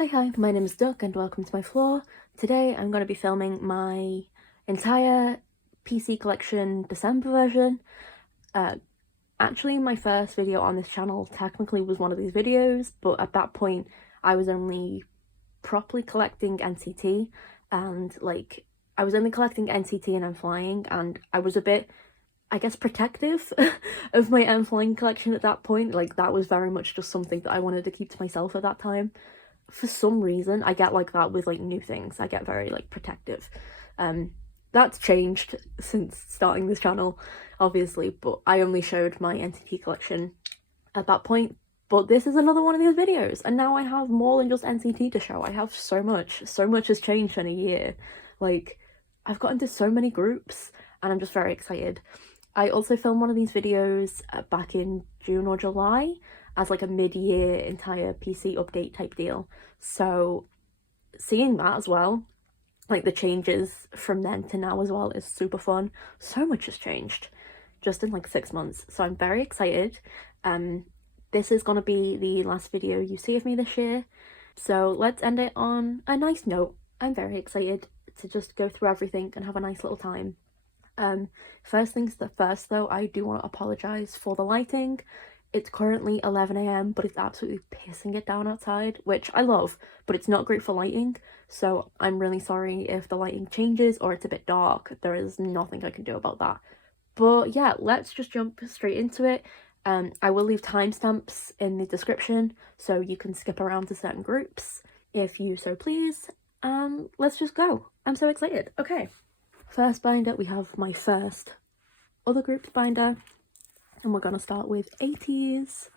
Hi, my name is Duck and welcome to my floor. Today I'm going to be filming my entire PC collection December version. Actually my first video on this channel technically was one of these videos, but at that point I was only properly collecting NCT and I was only collecting NCT and N.Flying, and I was a bit, I guess, protective of my N.Flying collection at that point. Like, that was very much just something that I wanted to keep to myself at that time. For some reason I get like that with like new things. I get very like protective. That's changed since starting this channel, obviously, but I only showed my NCT collection at that point. But this is another one of these videos, and now I have more than just NCT to show. I have so much has changed in a year. Like, I've got into so many groups and I'm just very excited. I also filmed one of these videos back in June or July as like a mid-year entire PC update type deal. So seeing that as well, like the changes from then to now as well, is super fun. So much has changed just in like 6 months. So I'm very excited. This is gonna be the last video you see of me this year. So let's end it on a nice note. I'm very excited to just go through everything and have a nice little time. First things first though, I do want to apologise for the lighting. It's currently 11 AM, but it's absolutely pissing it down outside, which I love, but it's not great for lighting, so I'm really sorry if the lighting changes or it's a bit dark. There is nothing I can do about that. But yeah, let's just jump straight into it. I will leave timestamps in the description, so you can skip around to certain groups if you so please. Let's just go. I'm so excited. Okay. First binder, we have my first other groups binder. And we're going to start with Ateez.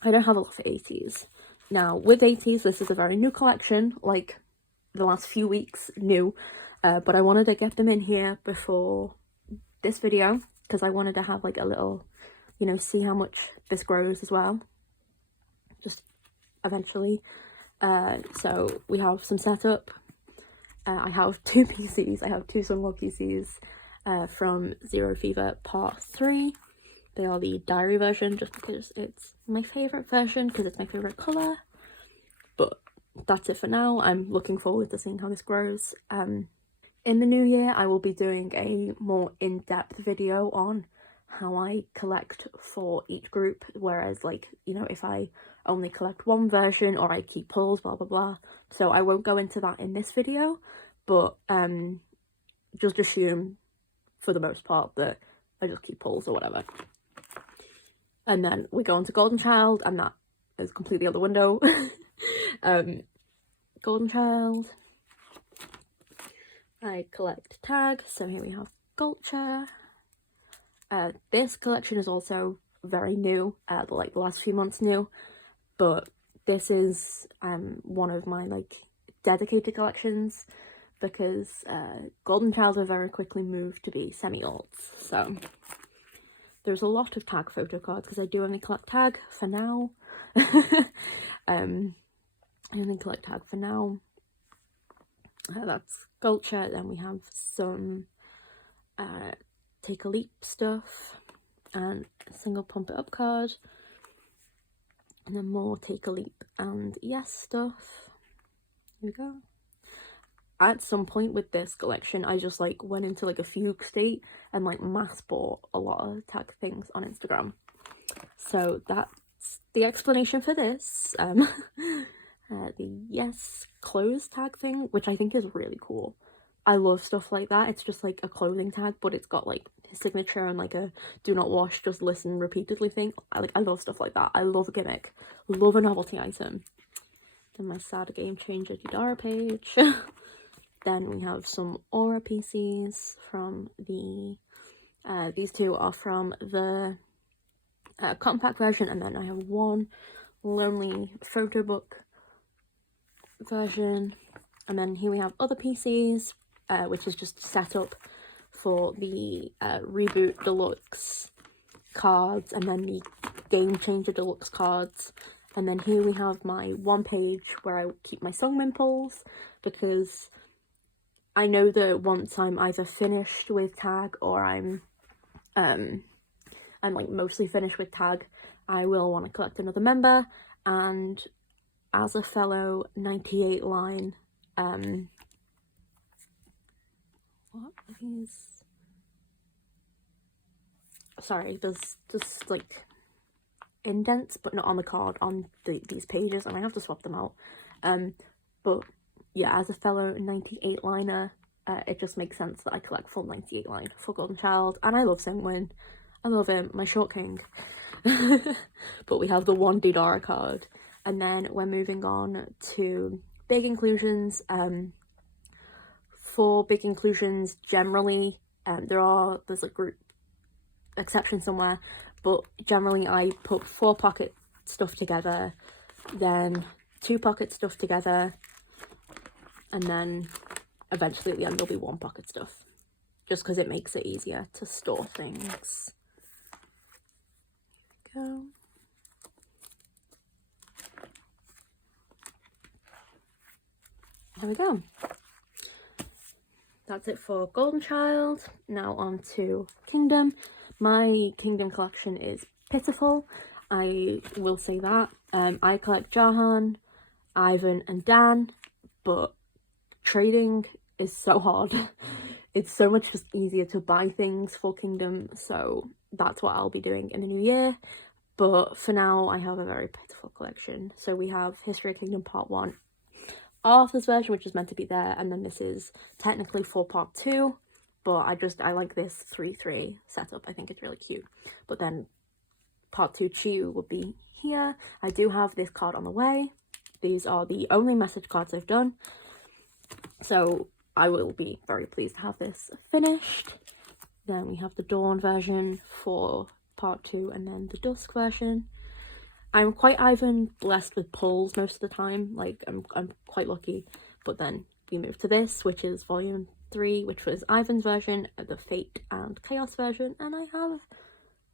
I don't have a lot for Ateez. Now, with Ateez, this is a very new collection, like the last few weeks new. But I wanted to get them in here before this video, because I wanted to have like a little, you know, see how much this grows as well. Just eventually. So we have some setup. I have two PCs. I have two Sunwell PCs. From Zero Fever Part 3. They are the diary version, just because it's my favourite version, because it's my favourite colour. But that's it for now. I'm looking forward to seeing how this grows. In the new year, I will be doing a more in-depth video on how I collect for each group, whereas, like, you know, if I only collect one version or I keep pulls, blah blah blah. So I won't go into that in this video, but just assume for the most part that I just keep pulls or whatever. And then we go on to Golden Child, and that is completely out the window. Golden Child. I collect tag, so here we have Gulcher. This collection is also very new, like the last few months new, but this is one of my like dedicated collections, because Golden Child have very quickly moved to be semi-alts, so there's a lot of tag photo cards, because I do only collect tag for now. I only collect tag for now. That's Gulcher. Then we have some Take a Leap stuff, and a single Pump It Up card, and then more Take a Leap and Yes stuff. Here we go. At some point with this collection, I just like went into like a fugue state and like mass bought a lot of tag things on Instagram. So that's the explanation for this. The Yes clothes tag thing, which I think is really cool. I love stuff like that. It's just like a clothing tag, but it's got like his signature and like a do not wash, just listen repeatedly thing. I love stuff like that. I love a gimmick. Love a novelty item. Then my sad game changer Didara page. Then we have some Aura PCs from the, these two are from the compact version, and then I have one lonely photo book version. And then here we have other PCs, which is just set up for the Reboot Deluxe cards, and then the Game Changer Deluxe cards. And then here we have my one page where I keep my Changmin pulls, because I know that once I'm either finished with tag or I'm like mostly finished with tag, I will want to collect another member, and as a fellow 98 line, what are these? Sorry, there's just like indents, but not on the card, on these pages, and I have to swap them out. But yeah, as a fellow 98 liner, it just makes sense that I collect full 98 line for Golden Child, and I love Changmin. I love him, my short king. But we have the one Dudara card, and then we're moving on to big inclusions. For big inclusions, generally, there's a group exception somewhere, but generally I put 4 pocket stuff together, then 2 pocket stuff together, and then eventually at the end there'll be 1 pocket stuff, just because it makes it easier to store things. Go. There we go. That's it for Golden Child. Now on to Kingdom. My Kingdom collection is pitiful, I will say that. I collect Jahan, Ivan and Dan, but trading is so hard. It's so much just easier to buy things for Kingdom, so that's what I'll be doing in the new year. But for now, I have a very pitiful collection. So we have History of Kingdom Part 1, Arthur's version, which is meant to be there, and then this is technically for Part 2, but I like this 3-3 setup. I think it's really cute. But then Part 2 Chiyu would be here. I do have this card on the way. These are the only message cards I've done, so I will be very pleased to have this finished. Then we have the Dawn version for Part 2, and then the Dusk version. I'm quite Ivan blessed with pulls most of the time, like I'm quite lucky. But then we move to this, which is Volume 3, which was Ivan's version, the Fate and Chaos version, and I have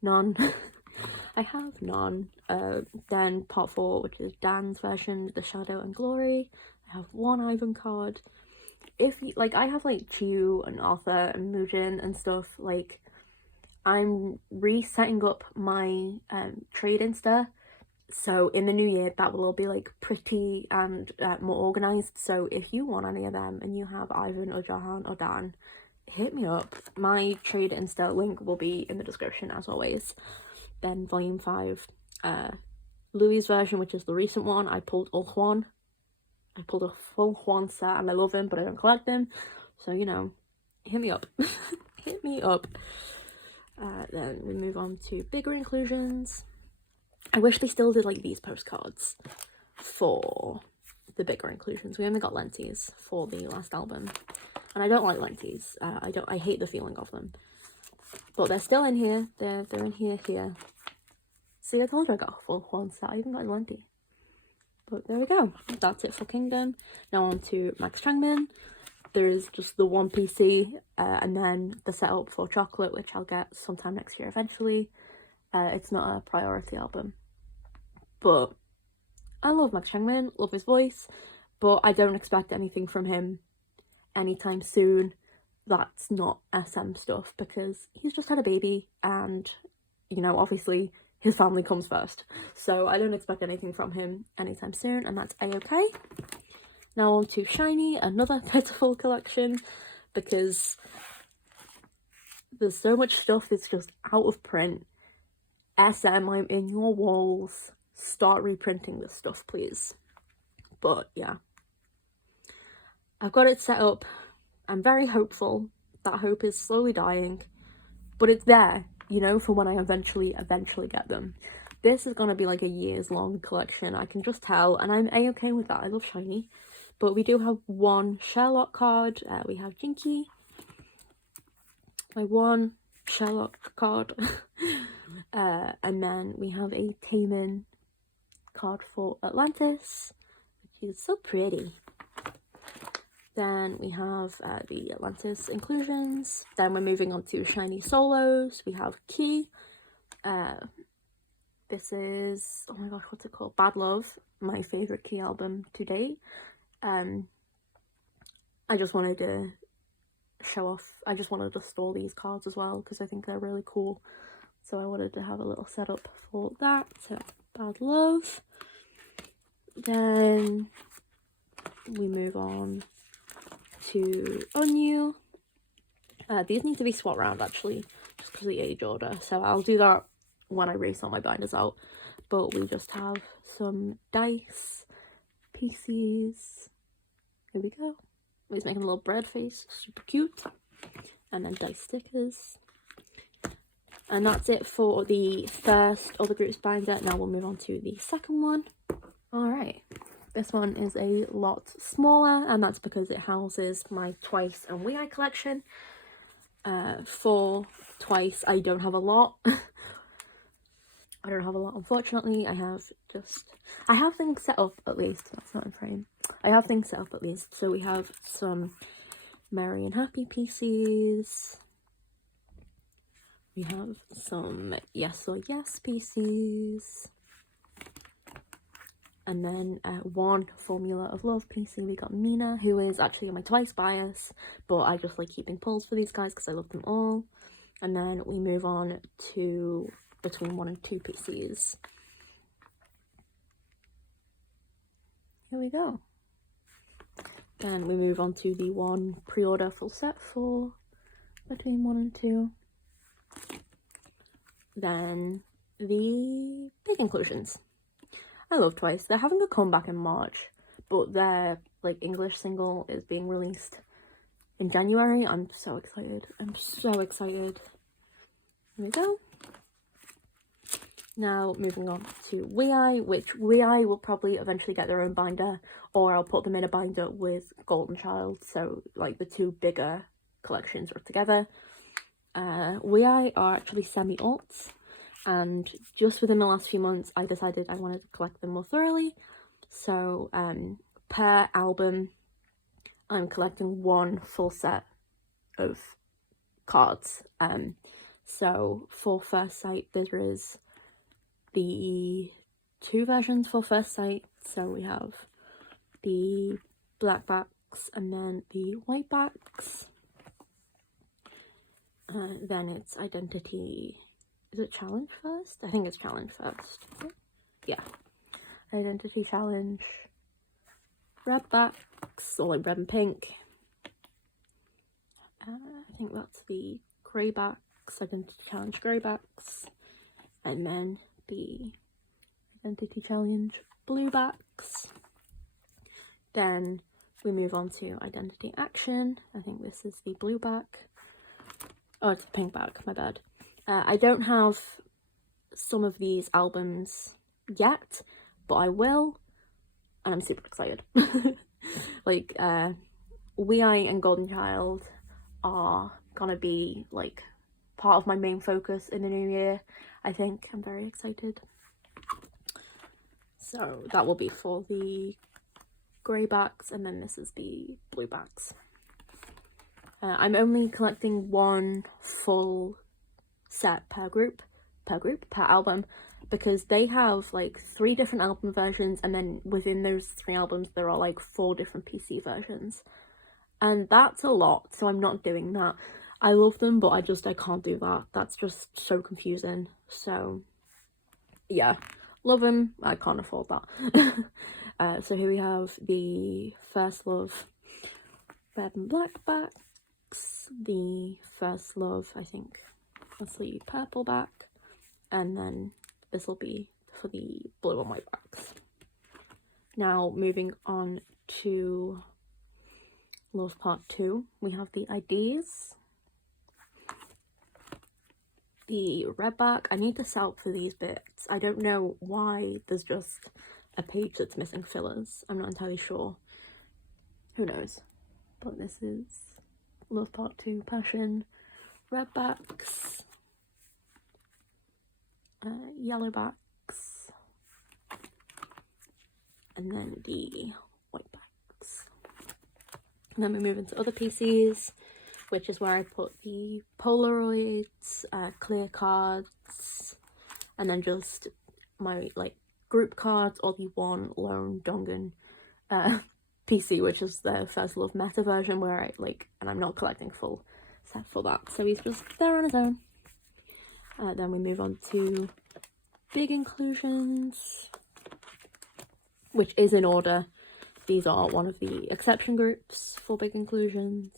none. I have none. Then Part 4, which is Dan's version, the Shadow and Glory. I have 1 Ivan card. I have like Chiyu and Arthur and Mujin and stuff. Like, I'm resetting up my trade Insta, so in the new year that will all be like pretty and more organized. So if you want any of them and you have Ivan or Jahan or Dan, hit me up. My trade Insta link will be in the description as always. Then Volume 5, Louis' version, which is the recent one, I pulled all Juan. I pulled a full Juan set and I love him, but I don't collect him. So, you know, hit me up. Hit me up. Then we move on to bigger inclusions. I wish they still did like these postcards for the bigger inclusions. We only got lenties for the last album, and I don't like lenties. I hate the feeling of them. But they're still in here. They're in here. See, I told you I got a full Juan set. I even got a lenti. But there we go. That's it for Kingdom. Now on to Max Changmin. There's just the 1 PC, and then the setup for Chocolate, which I'll get sometime next year eventually. It's not a priority album. But I love Max Changmin, love his voice, but I don't expect anything from him anytime soon that's not SM stuff, because he's just had a baby and, you know, obviously his family comes first. So I don't expect anything from him anytime soon, and that's a-okay. Now on to SHINee, another pitiful collection, because there's so much stuff that's just out of print. SM, I'm in your walls. Start reprinting this stuff, please. But yeah, I've got it set up. I'm very hopeful. That hope is slowly dying, but it's there, you know, for when I eventually get them. This is gonna be like a years-long collection, I can just tell, and I'm a-okay with that. I love SHINee. But we do have 1 Sherlock card. We have Jinky. My 1 Sherlock card. And then we have a Taemin card for Atlantis, which is so pretty. Then we have the Atlantis inclusions. Then we're moving on to SHINee solos. We have Key. This is, oh my gosh, what's it called? Bad Love, my favourite Key album to date. I just wanted to show off, I just wanted to store these cards as well because I think they're really cool. So I wanted to have a little setup for that. So Bad Love. Then we move on to Onyu. These need to be swapped around actually, just because of the age order. So I'll do that when I resort my binders out. But we just have some dice, PCs. Here we go. He's making a little bread face, super cute. And then dice stickers. And that's it for the first of the groups binder. Now we'll move on to the second one. Alright, this one is a lot smaller, and that's because it houses my Twice and WayV collection. For Twice, I don't have a lot. I don't have a lot, unfortunately. I have things set up at least. That's not in frame. I have things set up at least. So we have some Merry and Happy PCs. We have some Yes or Yes PCs. And then one Formula of Love PC. We got Mina, who is actually on my Twice bias, but I just like keeping pulls for these guys because I love them all. And then we move on to between 1 and 2 PCs. Here we go. Then we move on to the one pre-order full set for between 1 and 2. Then the big inclusions. I love Twice. They're having a comeback in March, but their like English single is being released in January. I'm so excited. I'm so excited. Here we go. Now moving on to WayV, which WayV will probably eventually get their own binder, or I'll put them in a binder with Golden Child, so like the two bigger collections are together. WayV are actually semi-aughts, and just within the last few months I decided I wanted to collect them more thoroughly. So per album I'm collecting one full set of cards. So for First Sight there is the 2 versions for First Sight. So we have the black backs and then the white backs. Then it's Identity. Is it Challenge first? I think it's Challenge first. Yeah. Identity Challenge. Red backs, or like red and pink. I think that's the grey backs, Identity Challenge grey backs. And then the Identity Challenge blue backs. Then we move on to Identity Action. I think this is the blue back. Oh, it's the pink back, my bad. I don't have some of these albums yet, but I will, and I'm super excited. Like, WayV and Golden Child are gonna be, like, part of my main focus in the new year, I think. I'm very excited. So that will be for the grey backs, and then this is the blue backs. I'm only collecting one full set per album, because they have like 3 different album versions, and then within those 3 albums there are like 4 different PC versions, and that's a lot, so I'm not doing that. I love them, but I can't do that. That's just so confusing. So yeah, love them, I can't afford that. So here we have the First Love red and black backs, the First Love, I think that's the purple back, and then this will be for the blue and white backs. Now moving on to Love Part 2, we have the Ateez. The red back, I need to set up for these bits. I don't know why there's just a page that's missing fillers. I'm not entirely sure. Who knows? But this is Love Part 2 Passion. Red backs. Yellow backs. And then the white backs. And then we move into other PCs, which is where I put the Polaroids, clear cards, and then just my like group cards, or the one lone Dongan PC, which is the First Love meta version, where I like, and I'm not collecting full set for that, so he's just there on his own. Then we move on to big inclusions. which is in order. These are one of the exception groups for big inclusions.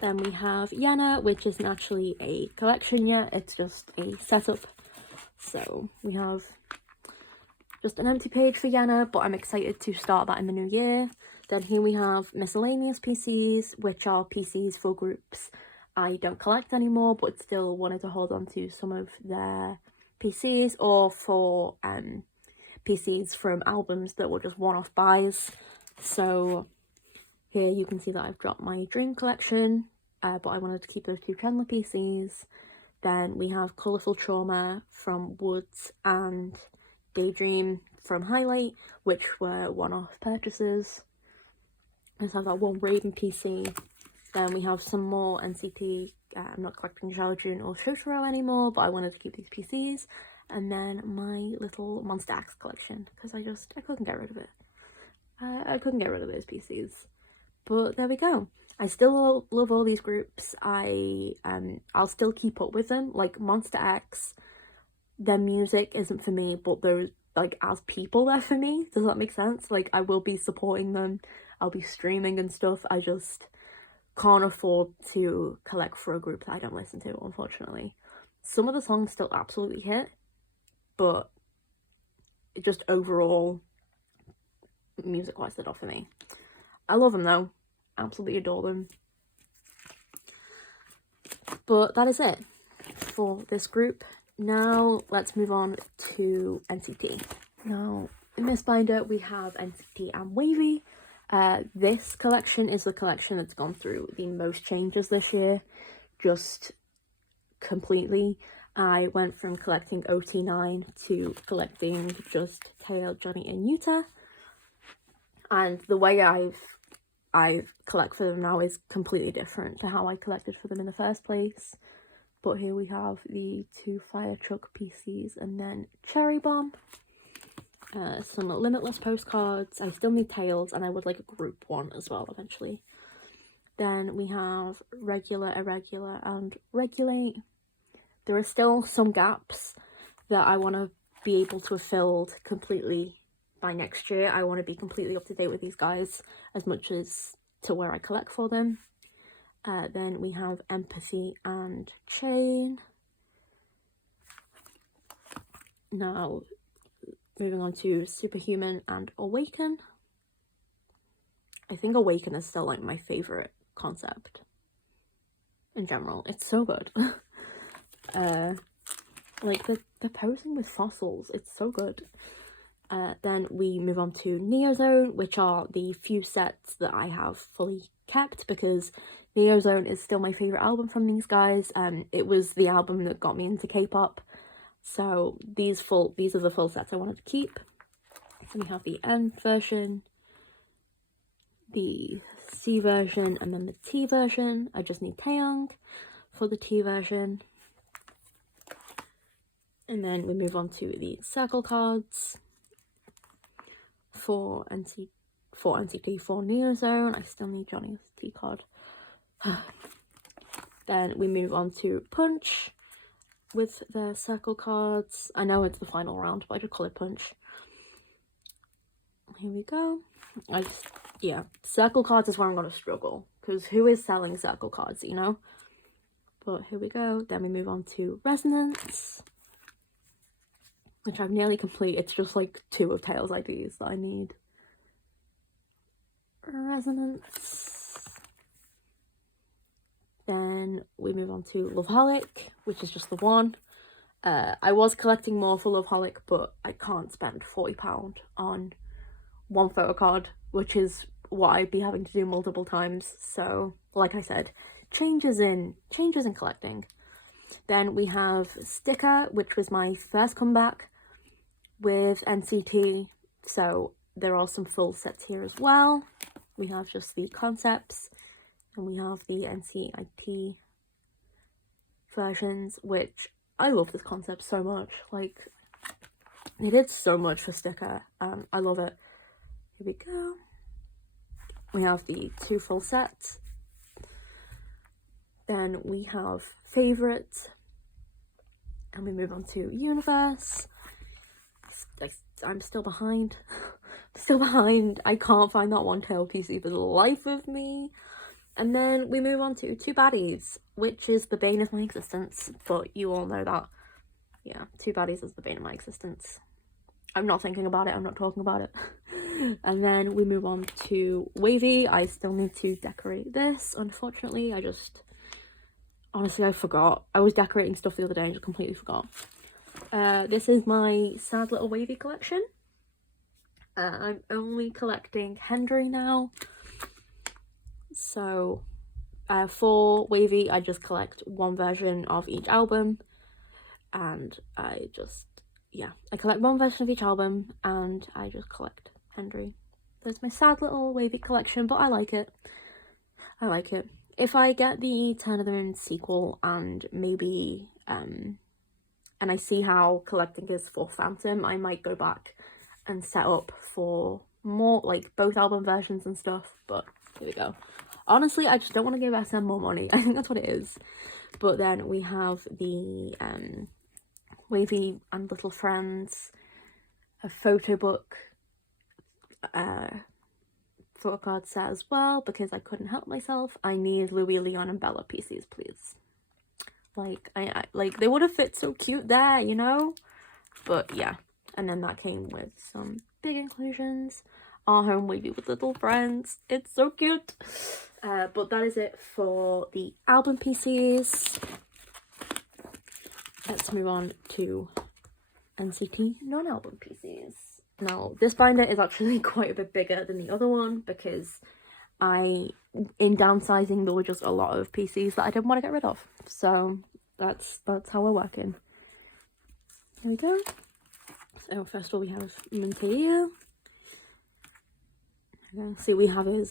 Then we have Yana, which isn't actually a collection yet, it's just a setup. So we have just an empty page for Yana, but I'm excited to start that in the new year. Then here we have miscellaneous PCs, which are PCs for groups I don't collect anymore, but still wanted to hold on to some of their PCs, or for PCs from albums that were just one-off buys. So here you can see that I've dropped my Dream collection, but I wanted to keep those two Chandler PCs. Then we have Colourful Trauma from Woods and Daydream from Highlight, which were one-off purchases. I just have that one Raven PC. Then we have some more NCT. I'm not collecting Xiaojun or Shotaro anymore, but I wanted to keep these PCs. And then my little Monster X collection, because I couldn't get rid of it. I couldn't get rid of those PCs. But there we go. I still love all these groups. I'll still keep up with them. Like Monster X, their music isn't for me, but those, like, as people, they're for me. Does that make sense? Like, I will be supporting them. I'll be streaming and stuff. I just can't afford to collect for a group that I don't listen to, unfortunately. Some of the songs still absolutely hit, but just overall, music-wise, they're not for me. I love them though. Absolutely adore them. But that is it for this group. Now let's move on to NCT. Now in this binder we have NCT and WayV. This collection is the collection that's gone through the most changes this year, just completely. I went from collecting OT9 to collecting just Taeil, Johnny and Yuta, and the way I collect for them now is completely different to how I collected for them in the first place. But here we have the two Fire Truck PCs and then Cherry Bomb. Some Limitless postcards. I still need Tails, and I would like a group one as well eventually. Then we have Regular, Irregular and Regulate. There are still some gaps that I want to be able to have filled completely by next year. I want to be completely up to date with these guys as much as to where I collect for them. Then we have Empathy and Chain. Now moving on to Superhuman and Awaken. I think Awaken is still like my favourite concept in general. It's so good. Like the posing with fossils, it's so good. Then we move on to Neozone, which are the few sets that I have fully kept, because Neozone is still my favourite album from these guys. It was the album that got me into K-pop. So these are the full sets I wanted to keep. And we have the N version, the C version, and then the T version. I just need Taeyong for the T version. And then we move on to the circle cards for NCT for Neozone. I still need Johnny's T card. Then we move on to Punch with their circle cards. I know it's the final round, but I just call it Punch. Here we go. Circle cards is where I'm going to struggle, because who is selling circle cards, you know? But here we go. Then we move on to Resonance, which I've nearly complete. It's just like 2 of Tails IDs that I need. Resonance. Then we move on to Loveholic, which is just the one. I was collecting more for Loveholic, but I can't spend £40 on one photocard, which is what I'd be having to do multiple times. So, like I said, changes in collecting. Then we have Sticker, which was my first comeback with NCT. So there are some full sets here as well. We have just the concepts, and we have the NCT versions, which I love this concept so much. Like, they did so much for Sticker. I love it. Here we go. We have the 2 full sets. Then we have Favourite, And we move on to Universe. I'm still behind. Still behind. I can't find that one-tailed PC for the life of me. And then we move on to Two Baddies, which is the bane of my existence. But you all know that. Yeah, Two Baddies is the bane of my existence. I'm not thinking about it. I'm not talking about it. And then we move on to WayV. I still need to decorate this. Unfortunately, honestly, I forgot. I was decorating stuff the other day and just completely forgot. This is my sad little WayV collection. I'm only collecting Henry now. So, for WayV, I just collect one version of each album. And I collect one version of each album and I just collect Henry. There's my sad little WayV collection, but I like it. I like it. If I get the Turn of the Moon sequel and maybe, and I see how collecting is for Phantom, I might go back and set up for more, like, both album versions and stuff, but here we go. Honestly, I just don't want to give SM more money. I think that's what it is. But then we have the, WayV and Little Friends, a photo book, photocard set as well, because I couldn't help myself. I need Louis, Leon, and Bella PCs, please. Like, I like, they would have fit so cute there, you know? But yeah, and then that came with some big inclusions. Our Home WayV with Little Friends. It's so cute. But that is it for the album PCs. Let's move on to NCT non-album PCs. Now, this binder is actually quite a bit bigger than the other one because in downsizing, there were just a lot of PCs that I didn't want to get rid of. So that's how we're working. Here we go. So first of all, we have Mintail. See, we have a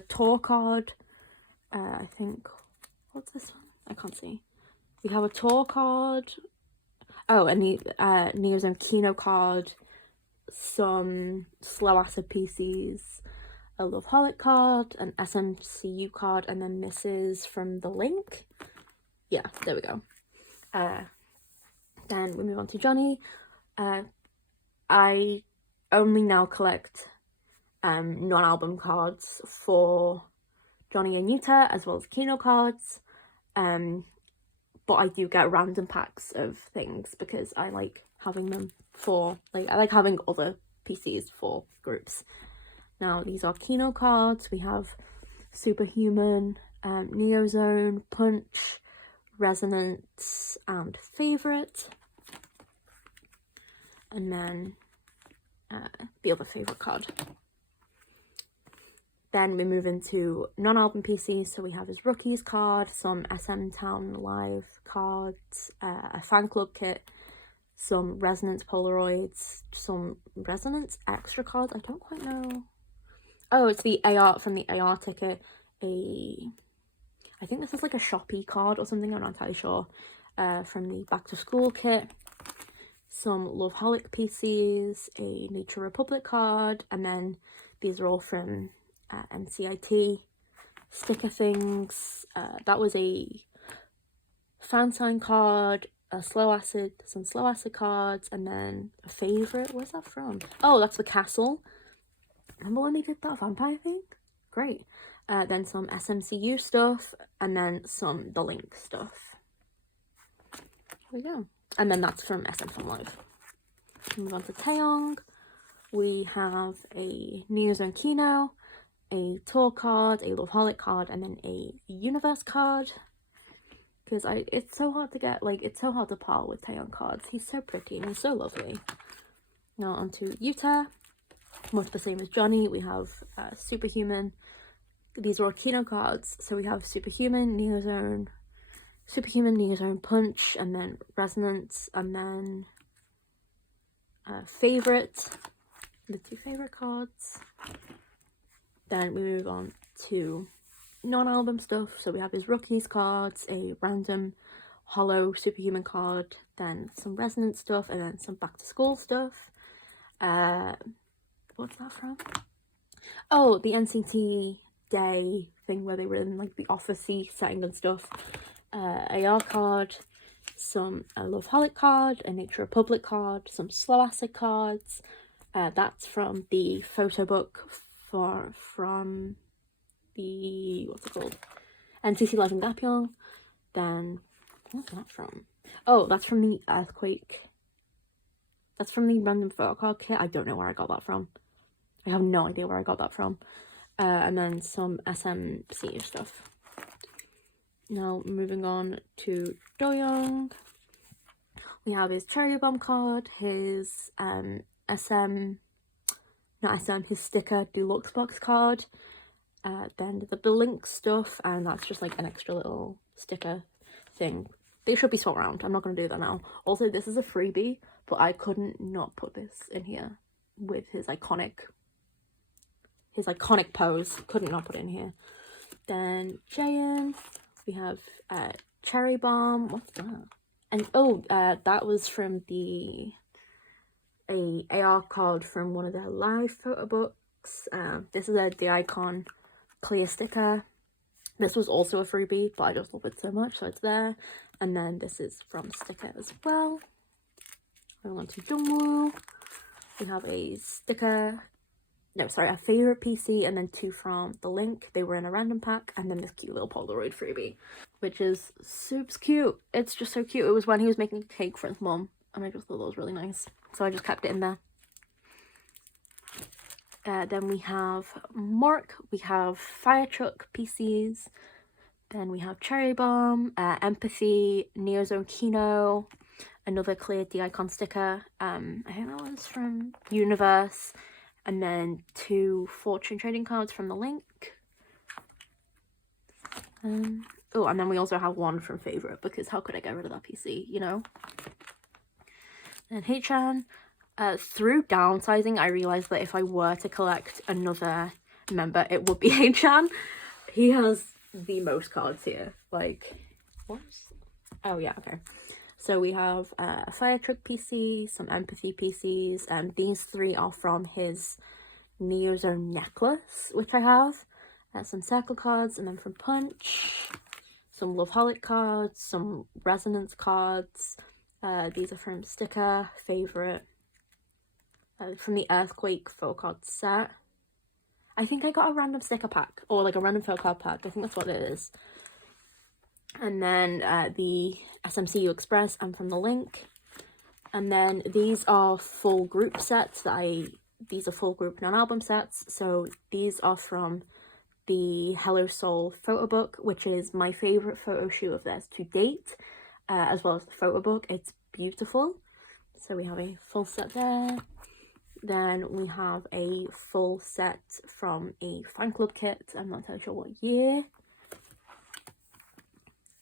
tour card. I think, what's this one? I can't see. We have a tour card. Oh, and the Neozone Kino card, some Slow Acid PCs, a Loveholic card, an SMCU card, and then this is from the link. Yeah, there we go. Then we move on to Johnny. I only now collect non-album cards for Johnny and Yuta, as well as Kino cards. But I do get random packs of things because I like having them for, like, I like having other PCs for groups. Now, these are Kino cards. We have Superhuman, Neozone, Punch, Resonance, and Favourite. And then the other favourite card. Then we move into non-album PCs, so we have his Rookies card, some SM Town Live cards, a fan club kit, some Resonance Polaroids, some Resonance extra cards, I don't quite know. Oh, it's the AR, from the AR ticket, I think this is like a Shopee card or something, I'm not entirely sure, from the Back to School kit, some Loveholic PCs, a Nature Republic card, and then these are all from NCIT sticker things. That was a fan sign card, a some Slow Acid cards, and then a favourite. Where's that from? Oh, that's the Castle. Remember when they did that vampire thing? Great. Then some SMCU stuff, and then some The Link stuff. Here we go. And then that's from SM Fun Live. Move on to Taeyong. We have a Neozone Kino, a tour card, a Loveholic card, and then a Universe card. Because it's so hard to get, like, it's so hard to par with Taeyong cards. He's so pretty and he's so lovely. Now onto Yuta. Much the same as Johnny, we have Superhuman. These are all Kino cards. So we have Superhuman, Neozone, Punch, and then Resonance, and then Favourite, the two favourite cards. Then we move on to non-album stuff. So we have his Rookies cards, a random hollow Superhuman card, then some Resonance stuff, and then some Back to School stuff. What's that from? Oh, the NCT Day thing where they were in, like, the office-y setting and stuff. AR card, some Love Holic card, a Nature Republic card, some Slow Acid cards. That's from the photo book from the, what's it called? NCC Live in Gapyeong. Then, what's that from? Oh, that's from the Earthquake. That's from the random photocard kit. I don't know where I got that from. I have no idea where I got that from. And then some SMC stuff. Now, moving on to Doyoung. We have his Cherry Bomb card, his his sticker deluxe box card. Then the Blink stuff, and that's just like an extra little sticker thing. They should be swapped around. I'm not going to do that now. Also, this is a freebie, but I couldn't not put this in here with his iconic pose. Couldn't not put it in here. Then Jaein. We have Cherry Bomb. What's that? And oh, that was from a AR card from one of their live photo books. This is the Icon clear sticker. This was also a freebie, but I just love it so much, so it's there. And then this is from sticker as well. Going on to Jungwoo. We have a sticker. No, sorry, a favorite PC, and then 2 from the Link. They were in a random pack, and then this cute little Polaroid freebie, which is super cute. It's just so cute. It was when he was making a cake for his mom, and I just thought that was really nice, so I just kept it in there. Then we have Mork. We have Fire Truck PCs. Then we have Cherry Bomb, Empathy, Neozone Kino, another clear D-Icon sticker. I think that was from Universe. And then 2 fortune trading cards from the Link. Oh, and then we also have 1 from Favorite, because how could I get rid of that PC, you know? And Haechan. Through downsizing, I realised that if I were to collect another member, it would be Haechan. He has the most cards here. Like, what? Oh, yeah, okay. So we have a Fire Truck PC, some Empathy PCs, and these 3 are from his Neozone necklace, which I have. Some Circle cards, and then from Punch, some Love Holic cards, some Resonance cards. These are from Sticker, Favorite, from the Earthquake Photocard set. I think I got a random sticker pack, or like a random photocard pack. I think that's what it is. And then the SMCU Express and from the Link. And then these are full group sets these are full group non-album sets. So these are from the Hello Soul photo book, which is my favourite photo shoot of theirs to date, as well as the photo book. It's beautiful. So we have a full set there. Then we have a full set from a fan club kit. I'm not entirely sure what year.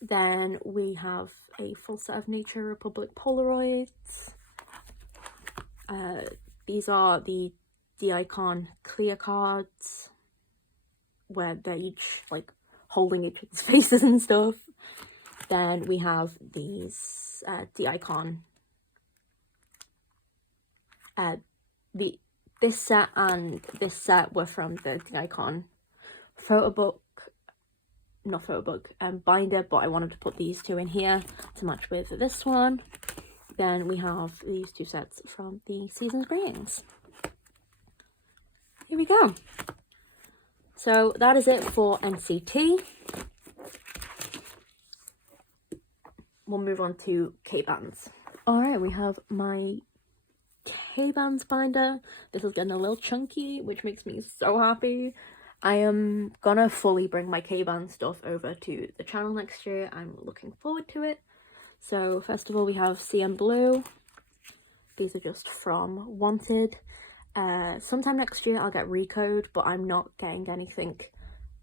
Then we have a full set of Nature Republic Polaroids. These are the D-Icon clear cards, where they're each like holding each other's faces and stuff. Then we have these D-Icon. This set and this set were from the D-Icon photo book. Not photo book, binder, but I wanted to put these 2 in here to match with this one. Then we have these 2 sets from the Season's Greetings. Here we go. So that is it for NCT. We'll move on to K-Bands. Alright, we have my K-Bands binder. This is getting a little chunky, which makes me so happy. I am gonna fully bring my K-Band stuff over to the channel next year. I'm looking forward to it. So first of all, we have CNBlue. These are just from Wanted. Sometime next year I'll get Recode, but I'm not getting anything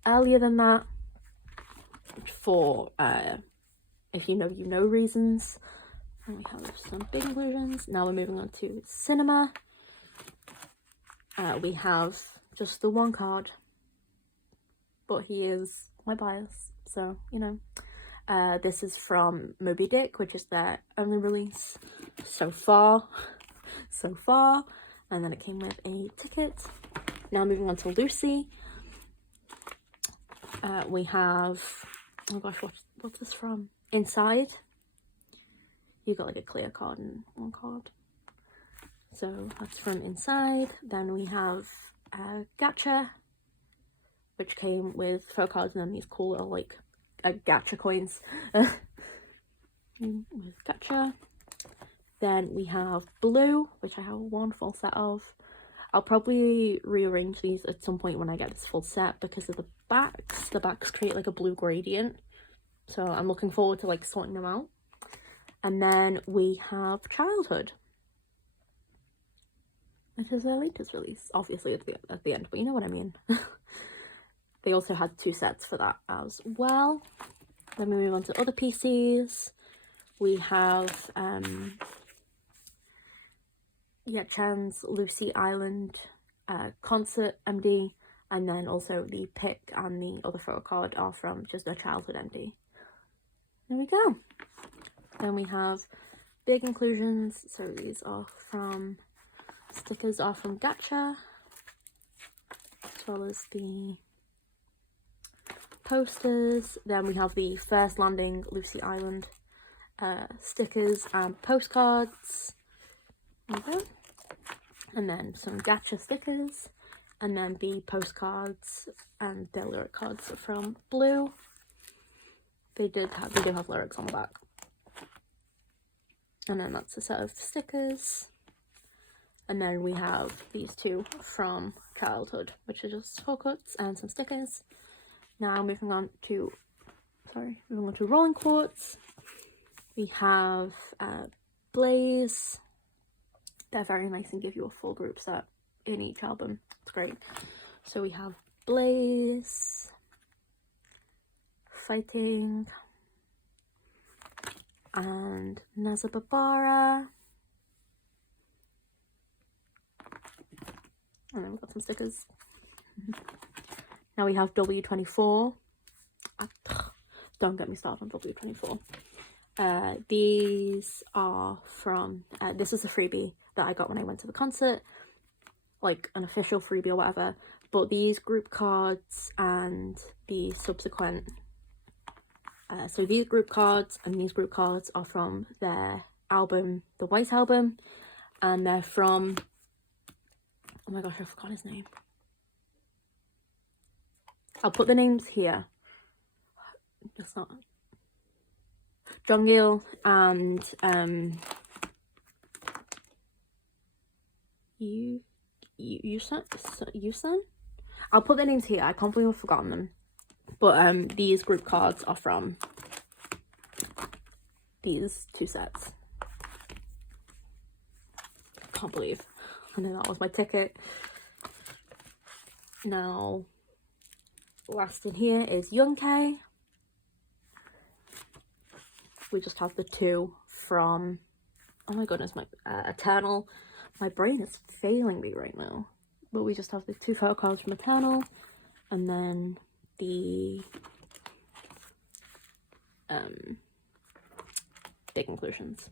earlier than that for if you know reasons. And we have some big inclusions. Now we're moving on to CNEMA. We have just the 1 card, but he is my bias, so you know. This is from Moby Dick, which is their only release so far, and then it came with a ticket. Now moving on to Lucy. We have, oh gosh, what's this from? inside you got like a clear card and one card. So that's from inside. Then we have gacha, which came with Photocards and then these cool little like gacha coins with gacha. Then we have blue, which I have one full set of. I'll probably rearrange these at some point when I get this full set because of the backs. The backs create like a blue gradient. So I'm looking forward to like sorting them out. And then we have Childhood, which is their latest release. Obviously at the end, but you know what I mean. They also had 2 sets for that as well. Then we move on to other PCs. We have Chan's Lucy Island concert MD, and then also the pick and the other photo card are from just a Childhood MD. There we go. Then we have big inclusions. So these are from, stickers are from gacha, as well as the posters. Then we have the First Landing Lucy Island stickers and postcards. There we go. And then some gacha stickers, and then the postcards and the lyric cards from Blue. They do have lyrics on the back. And then that's a set of stickers. And then we have these 2 from Childhood, which are just full cuts and some stickers. Now moving on to Rolling Quartz. We have Blaze. They're very nice and give you a full group set in each album. It's great. So we have Blaze, Fighting, and Nazababara. And then we've got some stickers. Now we have W24. Don't get me started on W24. These are from, this is a freebie that I got when I went to the concert, like an official freebie or whatever, but these group cards and the subsequent, so these group cards and these group cards are from their album, the White Album, and they're from, oh my gosh, I forgot his name. I'll put the names here. It's not Jungil and Yusan. I'll put their names here. I can't believe I've forgotten them. But these group cards are from these 2 sets. Can't believe. I know that was my ticket. Now, last in here is Youngkei. We just have the 2 from, oh my goodness, my Eternal. My brain is failing me right now. But we just have the 2 photo cards from Eternal, and then the big inclusions.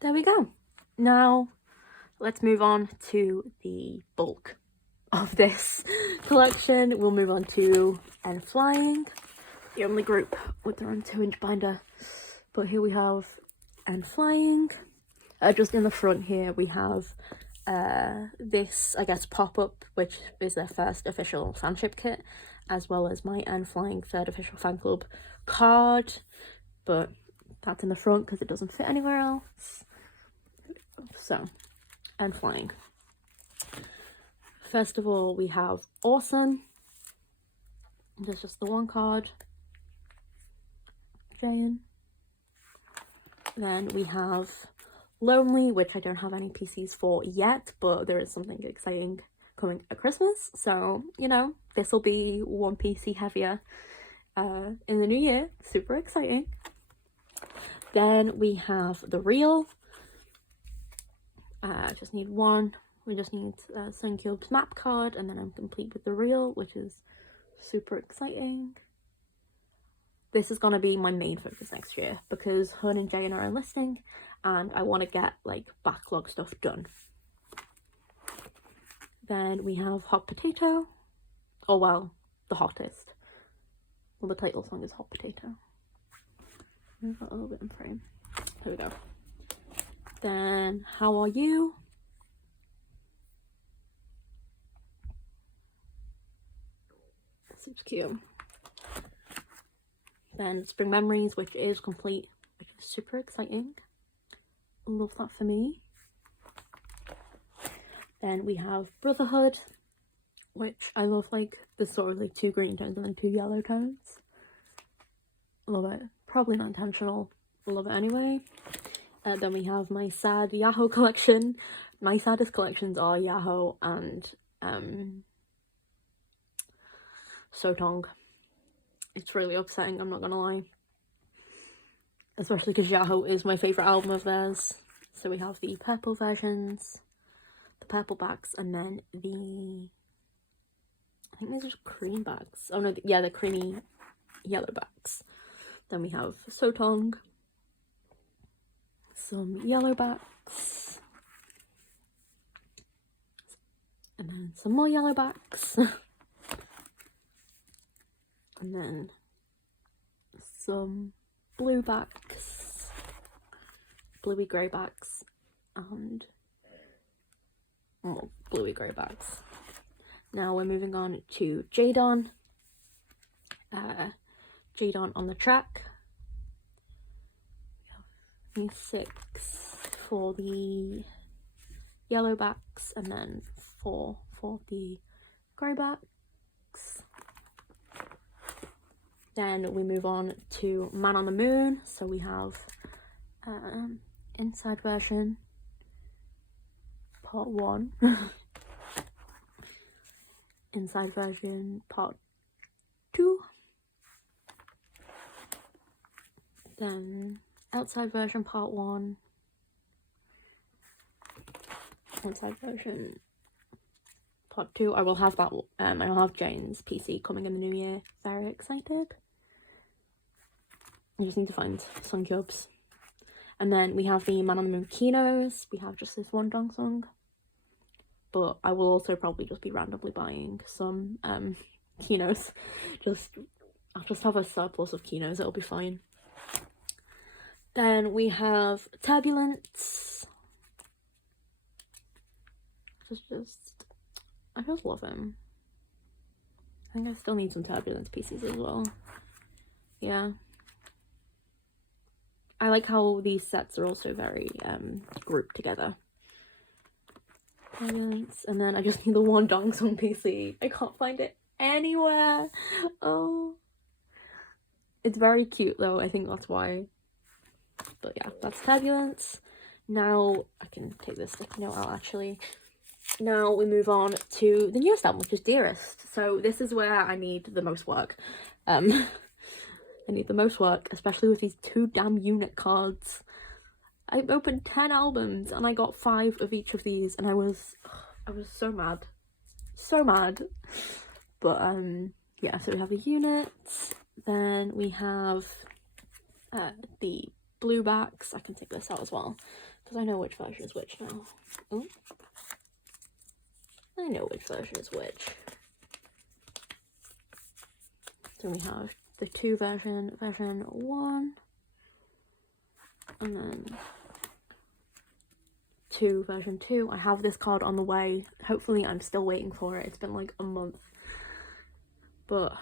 There we go. Now let's move on to the bulk of this collection. We'll move on to N.Flying, the only group with their own 2-inch binder. But here we have N.Flying. Just in the front here we have this, I guess, pop-up, which is their first official fanship kit, as well as my N.Flying 3rd official fan club card, but that's in the front because it doesn't fit anywhere else. So, N.Flying. First of all, we have Awesome. There's just the 1 card. Jayan. Then we have Lonely, which I don't have any PCs for yet, but there is something exciting coming at Christmas. So, you know, this will be 1 PC heavier in the new year. Super exciting. Then we have The Real. I just need 1. We just need Suncube's map card, and then I'm complete with The Real, which is super exciting. This is going to be my main focus next year because Hun and Jayan are enlisting and I want to get like backlog stuff done. Then we have Hot Potato. Oh well, the hottest. Well, the title song is Hot Potato. Move that a little bit in frame. Here we go. Then How Are You? Seems cute. Then Spring Memories, which is complete, which is super exciting. Love that for me. Then we have Brotherhood, which I love, like the sort of like 2 green tones and then 2 yellow tones. Love it. Probably not intentional. Love it anyway. Then we have my sad Yahoo collection. My saddest collections are Yahoo and Sotong. It's really upsetting, I'm not gonna lie. Especially because Yahoo is my favourite album of theirs. So we have the purple versions, the purple backs, and then the... I think these are cream backs. Oh no, yeah, the creamy yellow backs. Then we have Sotong, some yellow backs, and then some more yellow backs, and then some blue backs, bluey grey backs, and more bluey grey backs. Now we're moving on to Jadon. Jadon on the track. We have 6 for the yellow backs and then 4 for the grey backs. Then we move on to Man on the Moon. So we have inside version part 1, inside version part 2, then outside version part 1, inside version part 2. I will have that. I will have Jane's PC coming in the new year. Very excited. I just need to find song jobs. And then we have the Man on the Moon Kinos. We have just this one dong song, but I will also probably just be randomly buying some Kinos. I'll just have a surplus of Kinos. It'll be fine. Then we have Turbulence. I just love him. I think I still need some Turbulence pieces as well. Yeah. I like how these sets are also very grouped together. Turbulence. And then I just need the one dong song PC. I can't find it anywhere. Oh. It's very cute though. I think that's why. But yeah, that's Turbulence. Now I can take this sticky note out actually. Now we move on to the newest album, which is Dearest. So this is where I need the most work. I need the most work, especially with these 2 damn unit cards. I opened 10 albums and I got 5 of each of these, and I was so mad. So mad. But yeah, so we have a unit. Then we have the blue backs. I can take this out as well because I know which version is which now. Ooh. I know which version is which. So we have the 2 version 1, and then 2 version 2. I have this card on the way. Hopefully I'm still waiting for it. It's been like a month, but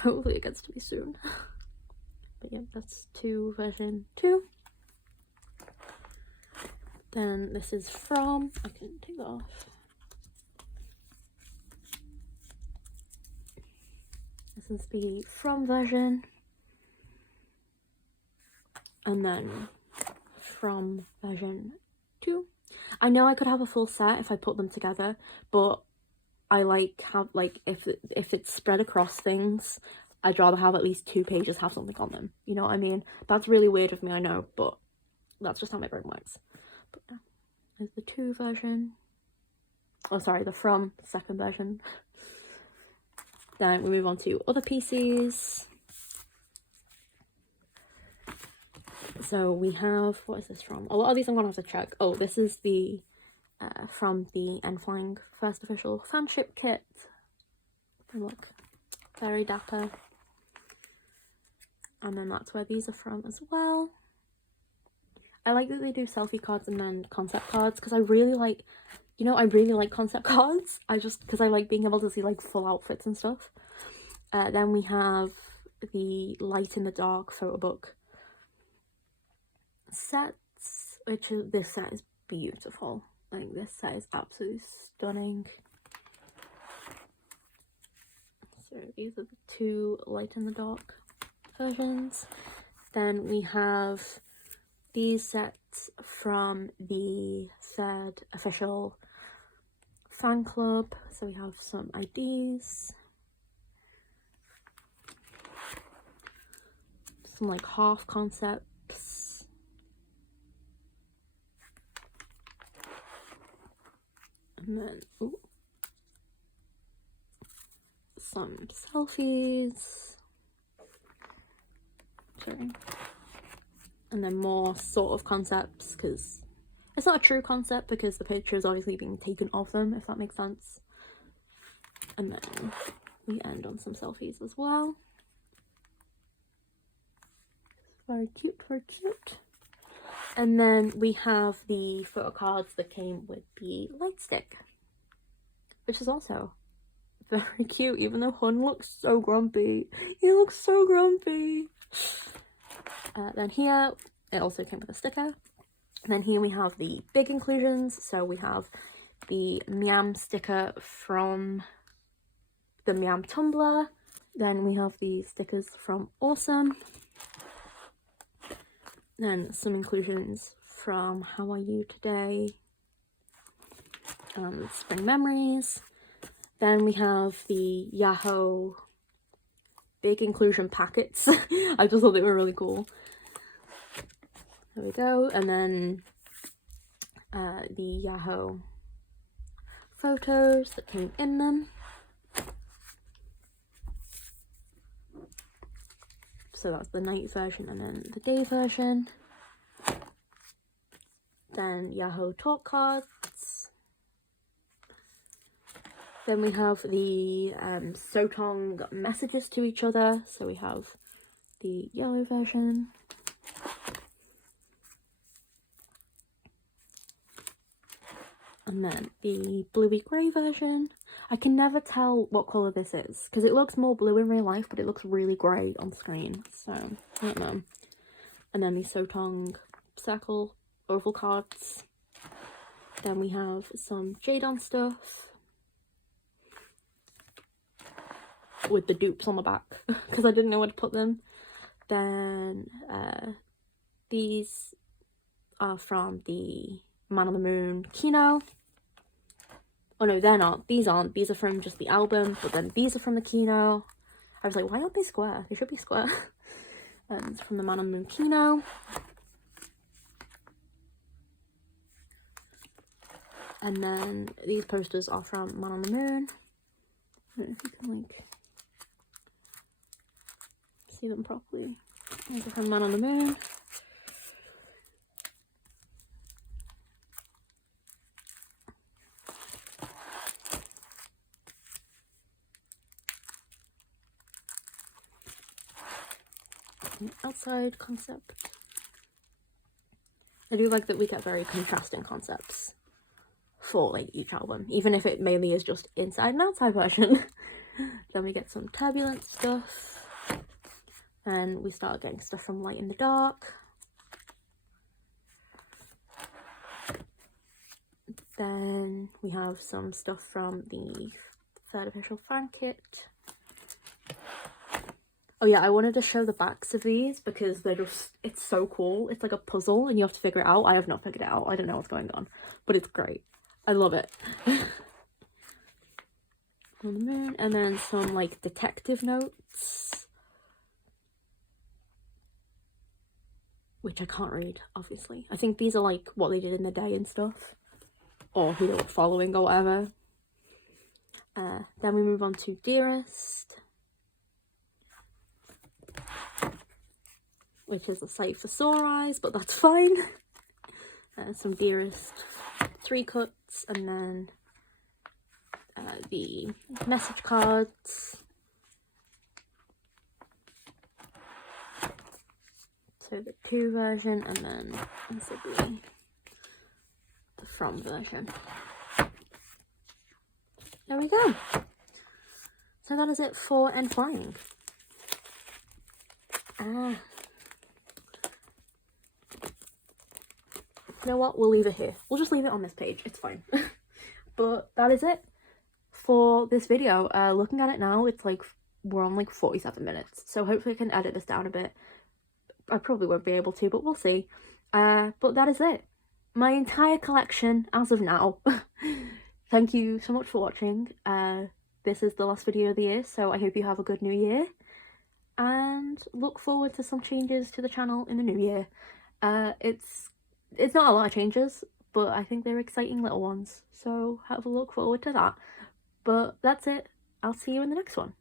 hopefully it gets to me soon. But yeah, that's 2 version 2. Then this is From. I can take that off. This is the From version. And then From version 2. I know I could have a full set if I put them together, but I if it's spread across things, I'd rather have at least 2 pages have something on them. You know what I mean? That's really weird of me, I know, but that's just how my brain works. But yeah, there's the 2 version. Oh, sorry, the From second version. Then we move on to other PCs. So we have, what is this from? A lot of these I'm gonna have to check. Oh, this is the from the N.Flying first official fanship kit. And look, very dapper. And then that's where these are from as well. I like that they do selfie cards and then concept cards, because I really like, you know, I really like concept cards. Because I like being able to see like full outfits and stuff. Then we have the light in the dark photo book sets, which is, this set is beautiful. Like, this set is absolutely stunning. So these are the two light in the dark versions. Then we have these sets from the third official fan club. So we have some IDs, some like half concepts, and then some selfies. Sorry. And then more sort of concepts, because it's not a true concept because the picture is obviously being taken of them, if that makes sense. And then we end on some selfies as well. Very cute, very cute. And then we have the photo cards that came with the light stick, which is also very cute, even though Hun looks so grumpy. He looks so grumpy. Then here, it also came with a sticker. And then here we have the big inclusions. So we have the Meow sticker from the Meow Tumblr. Then we have the stickers from Awesome. Then some inclusions from How Are You Today? Spring Memories. Then we have the Yahoo big inclusion packets. I just thought they were really cool. There we go. And then the Yahoo photos that came in them. So that's the night version and then the day version. Then Yahoo talk cards. Then we have the Sotong messages to each other. So we have the yellow version. And then the bluey grey version. I can never tell what colour this is, because it looks more blue in real life, but it looks really grey on screen. So, I don't know. And then the Sotong circle oval cards. Then we have some Jadon stuff with the dupes on the back, because I didn't know where to put them. Then these are from the Man on the Moon Kino. Oh no, they're not. These aren't. These are from just the album, but then these are from the Kino. I was like, why aren't they square? They should be square. It's from the Man on the Moon Kino. And then these posters are from Man on the Moon. I don't know if you can like see them properly. These are from Man on the Moon. Outside concept. I do like that we get very contrasting concepts for like each album, even if it mainly is just inside and outside version. Then we get some turbulent stuff, and we start getting stuff from Light in the Dark. Then we have some stuff from the third official fan kit. Oh yeah, I wanted to show the backs of these because they're just, it's so cool. It's like a puzzle and you have to figure it out. I have not figured it out. I don't know what's going on, but it's great. I love it. On the Moon, and then some like detective notes, which I can't read, obviously. I think these are like what they did in the day and stuff, or who they were following or whatever. Then we move on to Dearest, which is a site for sore eyes, but that's fine. Some Dearest 3 cut Quartz, and then the message cards. So the to version, and then possibly the from version. There we go. So that is it for N.Flying. You know what? We'll leave it here. We'll just leave it on this page. It's fine. But that is it for this video. Looking at it now, it's like we're on like 47 minutes. So hopefully I can edit this down a bit. I probably won't be able to, but we'll see. But that is it. My entire collection as of now. Thank you so much for watching. This is the last video of the year, so I hope you have a good new year. And look forward to some changes to the channel in the new year. It's not a lot of changes, but I think they're exciting little ones. So have a look forward to that. But that's it. I'll see you in the next one.